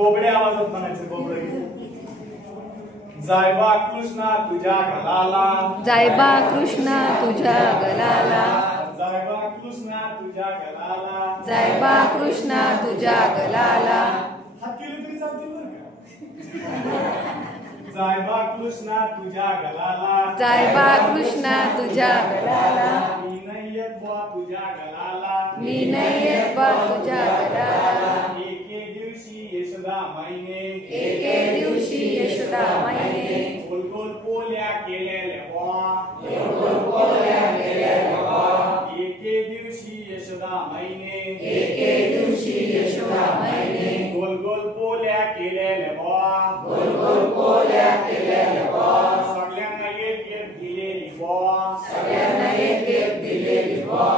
बोबड्या आवाजात म्हणायचं बोबडं. जाय बा कृष्णा तुझ्या गलाला, जाय बा कृष्णा तुझ्या गलाला, जाय बा कृष्णा तुझ्या गलाला, जाय बा कृष्णा तुझ्या गलाला. हात केले तरी चालतील बरं का. जाय बा कृष्णा तुझ्या गलाला, जाय बा कृष्णा तुझ्या गलाला, मी नाही येत बा तुझ्या गलाला, मी नाही येत बा तुझ्या गलाला. एके दिवशी यशोदा माईने, एके दिवशी यशोदा माईने गोल गोल पोल्या केलेल्या बा, गोल पोळ्या केलेल्या बा. एके दिवशी यशोदा माईने, एके दिवशी यशोदा माईने गोल गोल पोल्या केलेल्या बा, गोल गोल पोळ्या केलेल्या बा. सगळ्यांना एक एक दिलेली बा, सगळ्यांना एक एक दिलेली बा.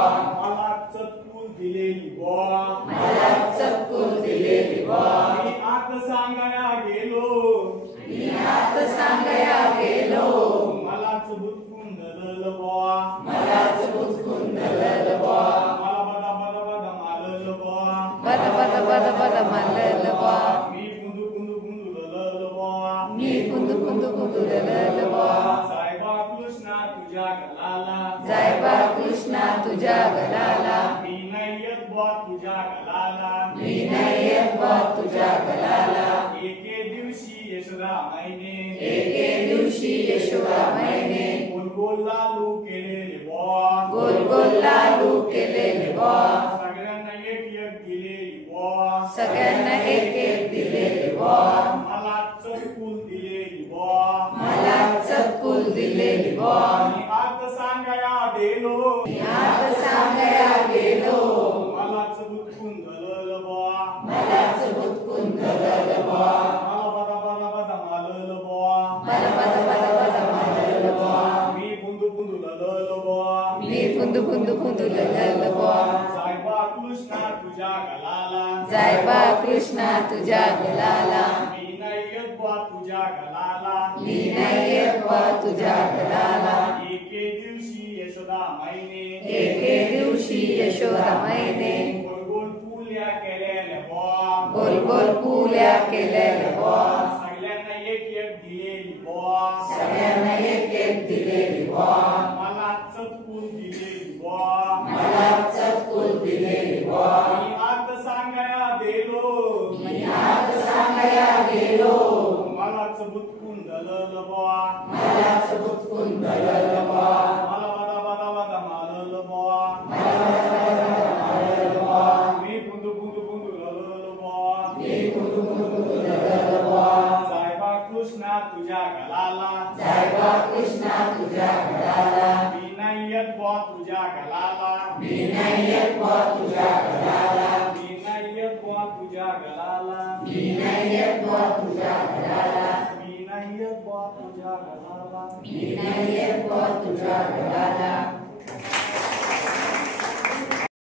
मला चतकुल दिलेली बा, मला चपकुल दिलेली बा. मी आत सांगाया गेलो, मी आत सांगाया गेलो, मलाच बुचकून धरलं बा, मलाच बुचकून धरलं बा. मला बदा बदा बदा मारलं बा, बद बद बद बद मारलं बा. मी कुंदू कुंदू कुंदू लललं बा, मी कुंदू कुंदू कुंदू धरलं बा. साहेबा कृष्णा तुझ्या गलाला, जाय बा कृष्णा तुझ्या गलाला, मी नाही येत बा तुझ्या गलाला, मी नाही येत बा तुझ्या गलाला. एके दिवशी यशोदा माईने, एके दिवशी यशोदा माईने गोल गोल लालू केलेले बा, गोल गोल लाडू केलेले बा. सगळ्यांना एक एक दिलेली बा, सगळ्यांना एक एक दिलेली बा. मला चटकुल दिलेली बा, मला चपकुल दिलेली बा. मी आत सांगाया गेलो, मी आत सांगाया गेलो, मलाच बुचकून धरलं बा, मलाच बुचकून धरलं बा. मला बदा बदा बदा मारलं बा, बद बद बद बद मारलं बा. मी बुंदू बुंदू लललं बा, मी कुंदू कुंदू कुंदू लललं बा. साहेबा कृष्णा तुझ्या गलाला, जाय बा कृष्णा तुझ्या गलाला, मी नाही येत बा तुझ्या गलाला, मी नाही येत बा तुझ्या गलाला. एके दिवशी यशोदा माईने, एके दिवशी यशोदा माईने गोल गोल पुल्या केलेल्या बा, गोल गोल पुल्या केलेल्या बा. सगळ्यांना एक एक दिलेली बा, सगळ्यांना एक एक दिलेली बा. मला चतकुल दिलेली बा, मला चपकुल दिलेली बा. मी आत सांगाया गेलो, मी आत सांगाया गेलो, मलाच बुचकून धरलं बा, मलाच बुचकून धरलं बा. मला बदा बदा बदा मारलं बा, मला मारलं बा. मी बुंदू बुंदू बुंदू लललं बा, मी कुंदू कुंदू कुंदू धरलं बा. साहेबा कृष्णा तुझ्या गलाला, जाय बा कृष्णा तुझ्या गलाला, मी नाही येत बा तुझ्या गलाला, मी नाही येत बा तुझ्या गलाला, मी नाही येत बा तुझ्या गलाला, मी नाही येत बा तुझ्या गलाला, मी नाही येत बा तुझ्या गलाला. मी नाही येत बा तुझ्या गलाला.